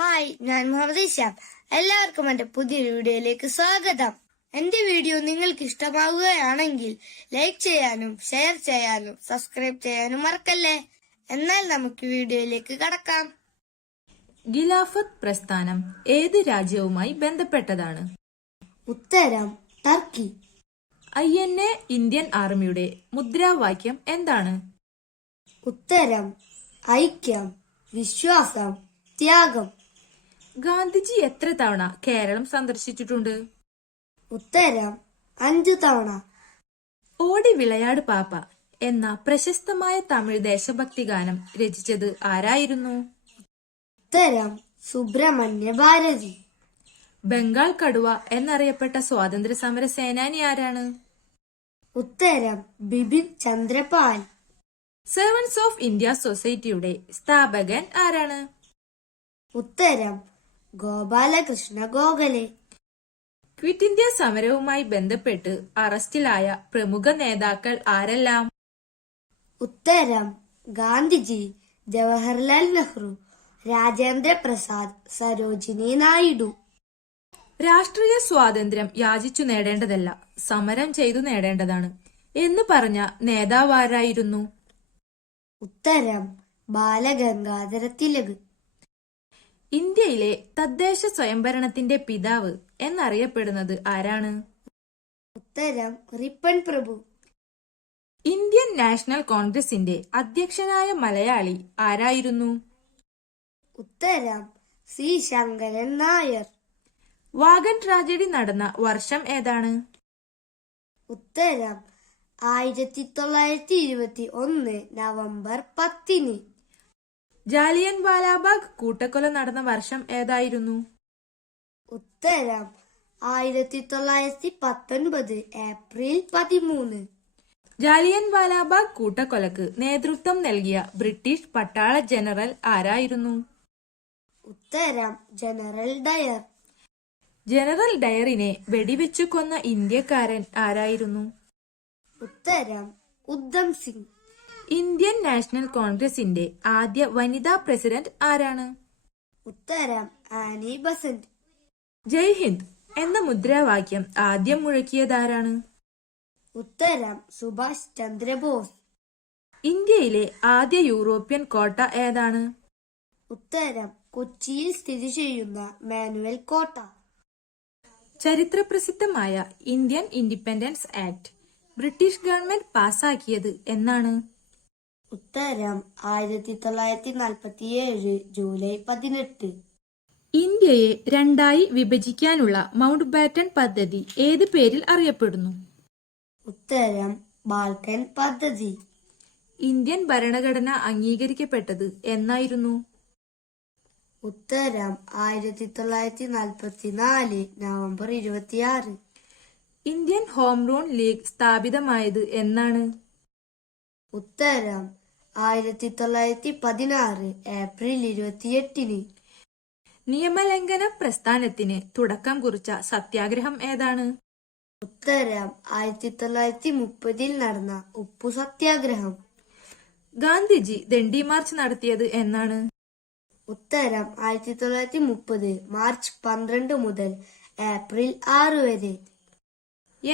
Hi, ഞാൻ മുഹമ്മദ് ഇഷാം. എല്ലാവർക്കും എന്റെ പുതിയൊരു വീഡിയോയിലേക്ക് സ്വാഗതം. എന്റെ വീഡിയോ നിങ്ങൾക്ക് ഇഷ്ടമാവുകയാണെങ്കിൽ ലൈക്ക് ചെയ്യാനും ഷെയർ ചെയ്യാനും സബ്സ്ക്രൈബ് ചെയ്യാനും മറക്കല്ലേ. എന്നാൽ നമുക്ക് വീഡിയോയിലേക്ക് കടക്കാം. ഖിലാഫത്ത് പ്രസ്ഥാനം ഏത് രാജ്യവുമായി ബന്ധപ്പെട്ടതാണ്? ഉത്തരം ടർക്കി. INA ഇന്ത്യൻ ആർമിയുടെ മുദ്രാവാക്യം എന്താണ്? ഉത്തരം ഐക്യം, വിശ്വാസം, ത്യാഗം. ഗാന്ധിജി എത്ര തവണ കേരളം സന്ദർശിച്ചിട്ടുണ്ട്? ഉത്തരം 5 തവണ. ഓടി വിളയാട് പാപ്പ എന്ന പ്രശസ്തമായ തമിഴ് ദേശഭക്തി ഗാനം രചിച്ചത് ആരായിരുന്നു? ഉത്തരം സുബ്രഹ്മണ്യ ഭാരതി. ബംഗാൾ കടുവ എന്നറിയപ്പെട്ട സ്വാതന്ത്ര്യ സമര സേനാനി ആരാണ്? ഉത്തരം Bipin Chandra Pal. Servants of India സൊസൈറ്റിയുടെ സ്ഥാപകൻ ആരാണ്? ഉത്തരം ഗോപാലകൃഷ്ണ ഗോഖലെ. ക്വിറ്റ് ഇന്ത്യ സമരവുമായി ബന്ധപ്പെട്ട് അറസ്റ്റിലായ പ്രമുഖ നേതാക്കൾ ആരെല്ലാം? ഉത്തരം ഗാന്ധിജി, ജവഹർലാൽ നെഹ്റു, രാജേന്ദ്ര പ്രസാദ്, സരോജിനി നായിഡു. രാഷ്ട്രീയ സ്വാതന്ത്ര്യം യാചിച്ചു നേടേണ്ടതല്ല, സമരം ചെയ്തു നേടേണ്ടതാണ് എന്ന് പറഞ്ഞ നേതാവാരായിരുന്നു? ഉത്തരം ബാലഗംഗാധര തിലക്. ഇന്ത്യയിലെ തദ്ദേശ സ്വയംഭരണത്തിന്റെ പിതാവ് എന്നറിയപ്പെടുന്നത് ആരാണ്? ഉത്തരം റിപ്പൺ പ്രഭു. ഇന്ത്യൻ നാഷണൽ കോൺഗ്രസിന്റെ അധ്യക്ഷനായ മലയാളി ആരായിരുന്നു? ഉത്തരം C Sankaran Nair. Wagon tragedy നടന്ന വർഷം ഏതാണ്? ഉത്തരം 1921 നവംബർ 10. ജാലിയൻ വാലാബാഗ് കൂട്ടക്കൊല നടന്ന വർഷം ഏതായിരുന്നു? ഉത്തരം 1919 ഏപ്രിൽ 13. ജാലിയൻ വാലാബാഗ് കൂട്ടക്കൊലക്ക് നേതൃത്വം നൽകിയ ബ്രിട്ടീഷ് പട്ടാള ജനറൽ ആരായിരുന്നു? ഉത്തരം ജനറൽ ഡയർ. ജനറൽ ഡയറിനെ വെടിവെച്ചു കൊന്ന ഇന്ത്യക്കാരൻ ആരായിരുന്നു? ഉത്തരം ഉദ്ധം സിംഗ്. ഇന്ത്യൻ നാഷണൽ കോൺഗ്രസിന്റെ ആദ്യ വനിതാ പ്രസിഡന്റ് ആരാണ്? ഉത്തരം ആനി ബസന്റ്. ജയ് ഹിന്ദ് എന്ന മുദ്രാവാക്യം ആദ്യം മുഴക്കിയതാരാണ്? ഉത്തരം സുഭാഷ് ചന്ദ്രബോസ്. ഇന്ത്യയിലെ ആദ്യ യൂറോപ്യൻ കോട്ട ഏതാണ്? ഉത്തരം കൊച്ചിയിൽ സ്ഥിതി ചെയ്യുന്ന മാനുവൽ കോട്ട. ചരിത്രപ്രസിദ്ധമായ Indian independence act British government പാസാക്കിയത് എന്നാണ്? ഉത്തരം 1947 ജൂലൈ 18. ഇന്ത്യയെ രണ്ടായി വിഭജിക്കാനുള്ള മൗണ്ട് ബാറ്റൺ പദ്ധതി ഏത് പേരിൽ അറിയപ്പെടുന്നു? ഉത്തരം ബാൽക്കൻ പദ്ധതി. ഇന്ത്യൻ ഭരണഘടന അംഗീകരിക്കപ്പെട്ടത് എന്നായിരുന്നു? ഉത്തരം 1944 November 26. Indian home rule league സ്ഥാപിതമായത് എന്നാണ്? ഉത്തരം 1916 ഏപ്രിൽ 28. നിയമലംഘന പ്രസ്ഥാനത്തിന് തുടക്കം കുറിച്ച സത്യാഗ്രഹം ഏതാണ്? ഉത്തരം 1930 നടന്ന ഉപ്പു സത്യാഗ്രഹം. ഗാന്ധിജി ദണ്ഡി മാർച്ച് നടത്തിയത് എന്നാണ്? ഉത്തരം 1930 മാർച്ച് 12 മുതൽ ഏപ്രിൽ 6 വരെ.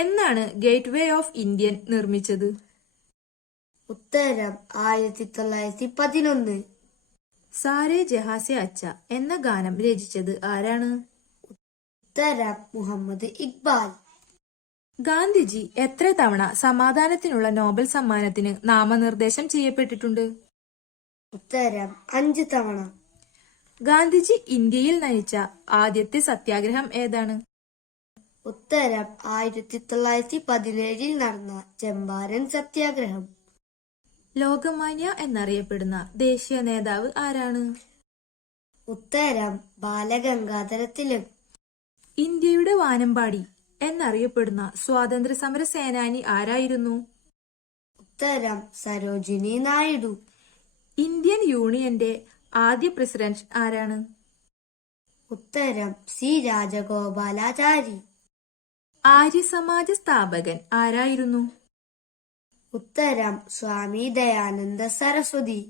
എന്നാണ് ഗേറ്റ് വേ ഓഫ് ഇന്ത്യൻ നിർമ്മിച്ചത്? ഉത്തരം 1911. സാരേ ജഹാസെ അച്ച എന്ന ഗാനം രചിച്ചത് ആരാണ്? ഉത്തരം മുഹമ്മദ് ഇക്ബാൽ. ഗാന്ധിജി എത്ര തവണ സമാധാനത്തിനുള്ള നോബൽ സമ്മാനത്തിന് നാമനിർദ്ദേശം ചെയ്യപ്പെട്ടിട്ടുണ്ട്? ഉത്തരം 5 തവണ. ഗാന്ധിജി ഇന്ത്യയിൽ നയിച്ച ആദ്യത്തെ സത്യാഗ്രഹം ഏതാണ്? ഉത്തരം 1917 നടന്ന ചമ്പാരൻ സത്യാഗ്രഹം. ലോകമാന്യ എന്നറിയപ്പെടുന്ന ദേശീയ നേതാവ് ആരാണ്? ഉത്തരം ബാലഗംഗാധര തിലക്. ഇന്ത്യയുടെ വാനമ്പാടി എന്നറിയപ്പെടുന്ന സ്വാതന്ത്ര്യ സമര സേനാനി ആരായിരുന്നു? ഉത്തരം സരോജിനി നായിഡു. ഇന്ത്യൻ യൂണിയന്റെ ആദ്യ പ്രസിഡന്റ് ആരാണ്? ഉത്തരം സി രാജഗോപാലാചാരി. ആര്യസമാജ സ്ഥാപകൻ ആരായിരുന്നു? ഉത്തരം സ്വാമി ദയാനന്ദ സരസ്വതി.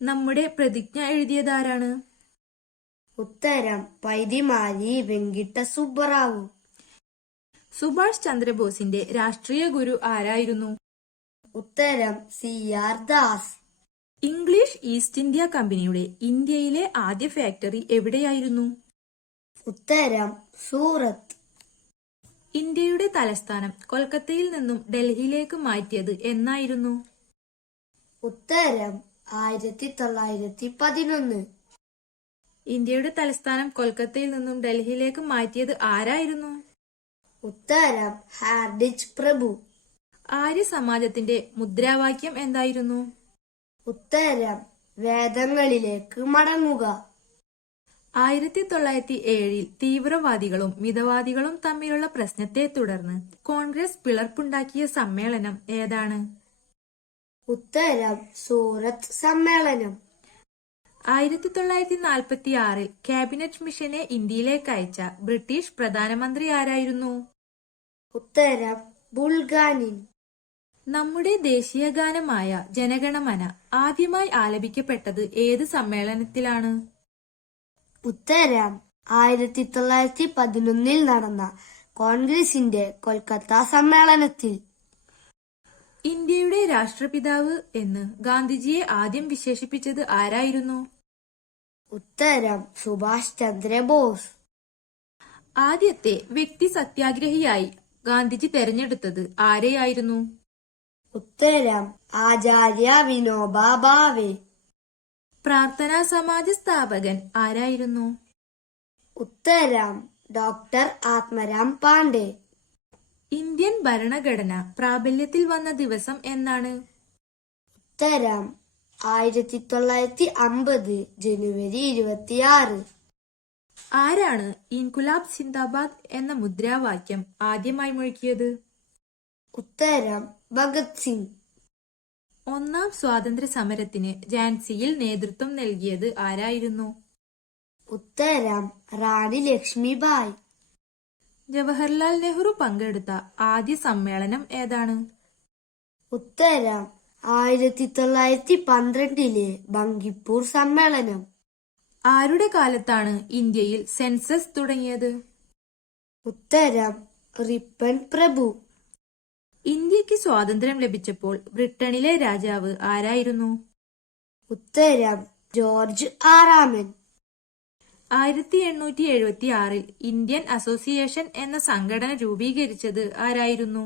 നമ്മുടെ പ്രതിജ്ഞ എഴുതിയതാരാണ്? ഉത്തരം പൈതിമാരി വെങ്കിട്ട സുബ്ബറാവു. സുഭാഷ് ചന്ദ്രബോസിന്റെ രാഷ്ട്രീയ ഗുരു ആരായിരുന്നു? ഉത്തരം CR Das. English east India കമ്പനിയുടെ ഇന്ത്യയിലെ ആദ്യ ഫാക്ടറി എവിടെയായിരുന്നു? ഉത്തരം സൂറത്ത്. ഇന്ത്യയുടെ തലസ്ഥാനം കൊൽക്കത്തയിൽ നിന്നും ഡൽഹിയിലേക്ക് മാറ്റിയത് എന്നായിരുന്നു? ഉത്തരം 1911. ഇന്ത്യയുടെ തലസ്ഥാനം കൊൽക്കത്തയിൽ നിന്നും ഡൽഹിയിലേക്ക് മാറ്റിയത് ആരായിരുന്നു? ഉത്തരം ഹാർഡിച്ച് പ്രഭു. ആര്യ സമാജത്തിന്റെ മുദ്രാവാക്യം എന്തായിരുന്നു? ഉത്തരം വേദങ്ങളിലേക്ക് മടങ്ങുക. 1907 തീവ്രവാദികളും മിതവാദികളും തമ്മിലുള്ള പ്രശ്നത്തെ തുടർന്ന് കോൺഗ്രസ് പിളർപ്പുണ്ടാക്കിയ സമ്മേളനം ഏതാണ്? ഉത്തരം സൂറത്ത് സമ്മേളനം. 1946 ക്യാബിനറ്റ് മിഷനെ ഇന്ത്യയിലേക്ക് അയച്ച ബ്രിട്ടീഷ് പ്രധാനമന്ത്രി ആരായിരുന്നു? ഉത്തരം ബുൾഗാനിൻ. നമ്മുടെ ദേശീയ ഗാനമായ ജനഗണമന ആദ്യമായി ആലപിക്കപ്പെട്ടത് ഏത് സമ്മേളനത്തിലാണ്? ഉത്തരം 1911 നടന്ന കോൺഗ്രസിന്റെ കൊൽക്കത്ത സമ്മേളനത്തിൽ. ഇന്ത്യയുടെ രാഷ്ട്രപിതാവ് എന്ന് ഗാന്ധിജിയെ ആദ്യം വിശേഷിപ്പിച്ചത് ആരായിരുന്നു? ഉത്തരം സുഭാഷ് ചന്ദ്രബോസ്. ആദ്യത്തെ വ്യക്തി സത്യാഗ്രഹിയായി ഗാന്ധിജി തെരഞ്ഞെടുത്തത് ആരെയായിരുന്നു? ഉത്തരം ആചാര്യ വിനോബ ഭാവെ. പ്രാർത്ഥനാ സമാജ സ്ഥാപകൻ ആരായിരുന്നു? ഉത്തരം ഡോക്ടർ ആത്മരാം പാണ്ഡെ. ഇന്ത്യൻ ഭരണഘടന പ്രാബല്യത്തിൽ വന്ന ദിവസം എന്നാണ്? ഉത്തരം 1950 ജനുവരി 26. ആരാണ് ഇൻകുലാബ് സിന്ദാബാദ് എന്ന മുദ്രാവാക്യം ആദ്യമായി മുഴക്കിയത്? ഉത്തരം ഭഗത് സിംഗ്. ഒന്നാം സ്വാതന്ത്ര്യ സമരത്തിന് ഝാൻസിയിൽ നേതൃത്വം നൽകിയത് ആരായിരുന്നു? ഉത്തരം റാണി ലക്ഷ്മിബായ്. ജവഹർലാൽ നെഹ്റു പങ്കെടുത്ത ആദ്യ സമ്മേളനം ഏതാണ്? ഉത്തരം 1912 ബങ്കിപ്പൂർ സമ്മേളനം. ആരുടെ കാലത്താണ് ഇന്ത്യയിൽ സെൻസസ് തുടങ്ങിയത്? ഉത്തരം റിപ്പൺ പ്രഭു. ഇന്ത്യക്ക് സ്വാതന്ത്ര്യം ലഭിച്ചപ്പോൾ ബ്രിട്ടനിലെ രാജാവ് ആരായിരുന്നു? ഉത്തരം ജോർജ് ആറാമൻ. 1876 ഇന്ത്യൻ അസോസിയേഷൻ എന്ന സംഘടന രൂപീകരിച്ചത് ആരായിരുന്നു?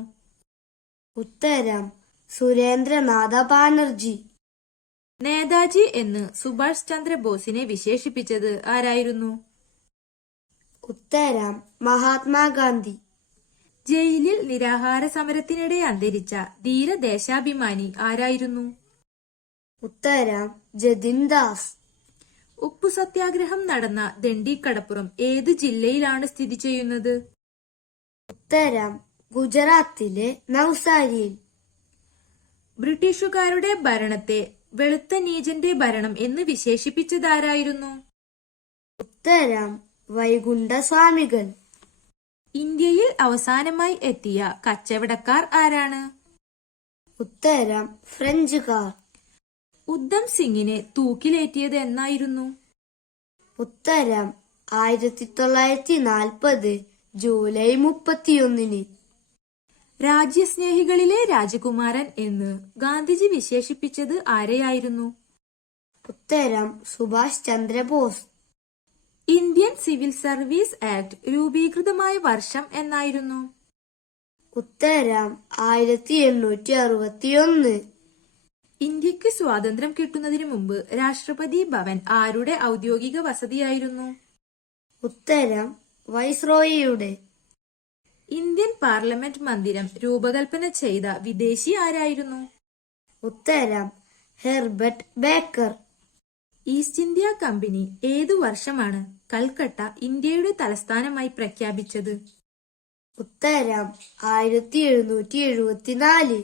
ഉത്തരം സുരേന്ദ്രനാഥ ബാനർജി. നേതാജി എന്ന് സുഭാഷ് ചന്ദ്രബോസിനെ വിശേഷിപ്പിച്ചത് ആരായിരുന്നു? ഉത്തരം മഹാത്മാഗാന്ധി. ജയിലിൽ നിരാഹാര സമരത്തിനിടെ അന്തരിച്ച ധീരദേശാഭിമാനി ആരായിരുന്നു? ഉത്തരം ജതിൻ ദാസ്. ഉപ്പു സത്യാഗ്രഹം നടന്ന ദണ്ഡിക്കടപ്പുറം ഏത് ജില്ലയിലാണ് സ്ഥിതി ചെയ്യുന്നത്? ഉത്തരം ഗുജറാത്തിലെ നവ്സാരിയിൽ. ബ്രിട്ടീഷുകാരുടെ ഭരണത്തെ വെളുത്ത നീചന്റെ ഭരണം എന്ന് വിശേഷിപ്പിച്ചതാരായിരുന്നു? ഉത്തരം വൈകുണ്ഠ സ്വാമികൾ. ഇന്ത്യയിൽ അവസാനമായി എത്തിയ കച്ചവടക്കാർ ആരാണ്? ഉത്തരം ഫ്രഞ്ചുകാർ. ഉദ്ധം സിംഗിനെ തൂക്കിലേറ്റിയത് എന്നായിരുന്നു? ഉത്തരം 1940 ജൂലൈ 31. രാജ്യസ്നേഹികളിലെ രാജകുമാരൻ എന്ന് ഗാന്ധിജി വിശേഷിപ്പിച്ചത് ആരെയായിരുന്നു? ഉത്തരം Subhash Chandrabose. Indian civil service act രൂപീകൃതമായ വർഷം എന്നായിരുന്നു? ഉത്തരം 1861. ഇന്ത്യക്ക് സ്വാതന്ത്ര്യം കിട്ടുന്നതിനു മുമ്പ് രാഷ്ട്രപതി ഭവൻ ആരുടെ ഔദ്യോഗിക വസതിയായിരുന്നു? ഉത്തരം വൈസ്രോയിയുടെ. ഇന്ത്യൻ പാർലമെന്റ് മന്ദിരം രൂപകൽപ്പന ചെയ്ത വിദേശി ആരായിരുന്നു? ഉത്തരം Herbert Baker. East India company ഏതു വർഷമാണ് കൽക്കട്ട ഇന്ത്യയുടെ തലസ്ഥാനമായി പ്രഖ്യാപിച്ചത്? ഉത്തരം 1774.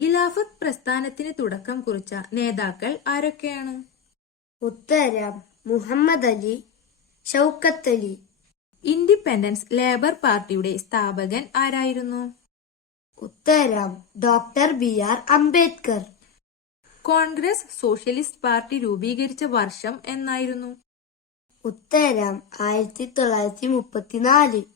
ഖിലാഫത്ത് പ്രസ്ഥാനത്തിന് തുടക്കം കുറിച്ച നേതാക്കൾ ആരൊക്കെയാണ്? ഉത്തരം മുഹമ്മദ് അലി, ഷൗക്കത്ത് അലി. ഇൻഡിപെൻഡൻസ് ലേബർ പാർട്ടിയുടെ സ്ഥാപകൻ ആരായിരുന്നു? ഉത്തരം doctor BR Ambedkar. Congress socialist party രൂപീകരിച്ച വർഷം എന്നായിരുന്നു? ഉത്തരം 1934.